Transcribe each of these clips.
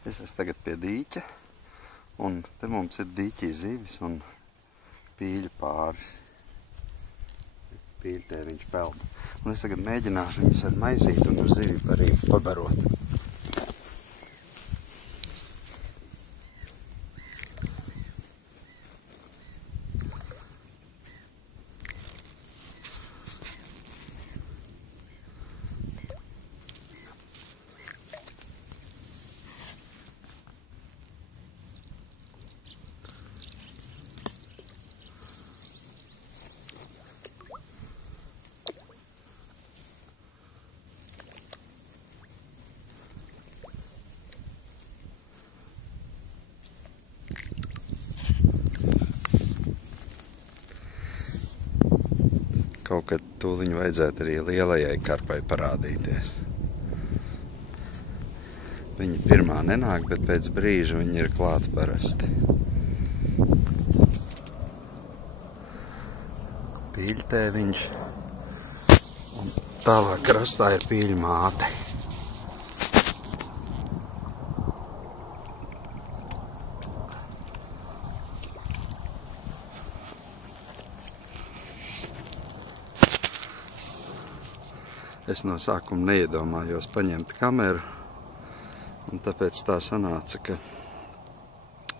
Es esmu tagad pie dīķa, un te mums ir dīķī zivis un pīļu pāris. Pīļtēviņš peld. Un es tagad mēģināšu viņus ar maizīti un ar zivju barību pabarot. Kaut kad tūliņ vajadzētu arī lielajai karpai parādīties. Viņa pirmā nenāk, bet pēc brīža viņa ir klāt parasti. Pīļtēviņš. Un tālāk krastā ir pīļu māte. Es no sākuma neiedomājos paņemt kameru, un tāpēc tā sanāca, ka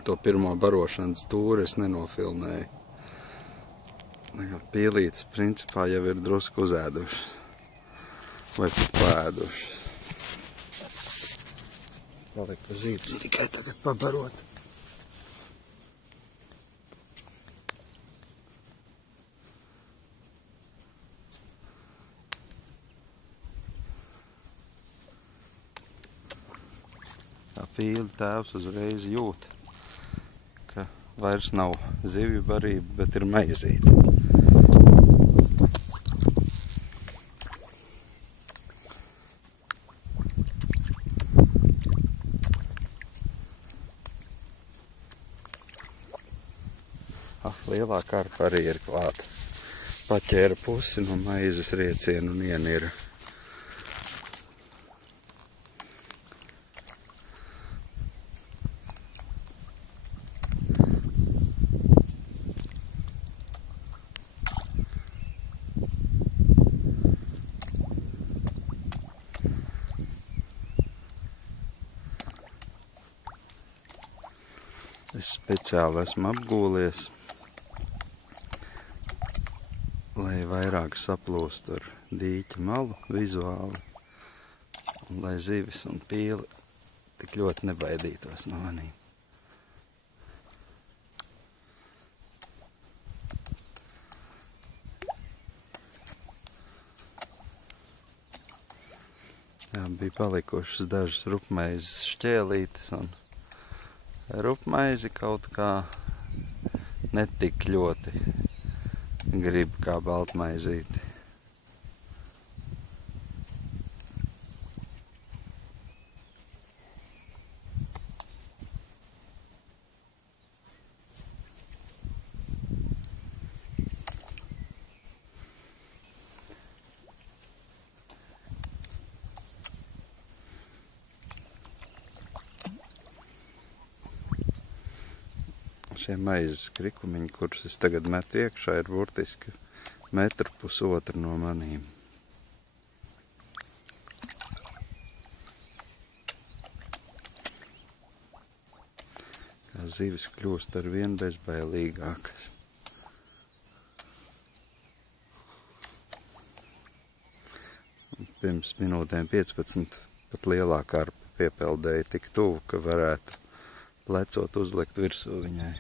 to pirmo barošanas tūri es nenofilmēju. Pīlītes principā jau ir drusku uzēdušas, vai pat pēdušas. Palika zīves tikai tagad pabarot. Pīļu tēvs uzreiz jūt, ka vairs nav zivju barība, bet ir maizīte. Lielā karpa arī ir klāta. Paķēra pusi no maizes riecienu un ienira. Es speciāli esmu apgūlies, lai vairāk saplūstu ar dīķa malu vizuāli, un lai zivis un pīli tik ļoti nebaidītos no manīm. Jā, bija palikušas dažas rupmaizes šķēlītes, un rupmaizi kaut kā netik ļoti grib kā baltmaizīti. Šie maizes krikumiņi, kurus es tagad metu iekšā, ir burtiski 1,5 m no manīm. Kā zivis kļūst ar vien bezbailīgākas. Pirms minūtēm 15 pat lielā karpa piepeldēja tik tuvu, ka varētu plecot uzlikt virsū viņai.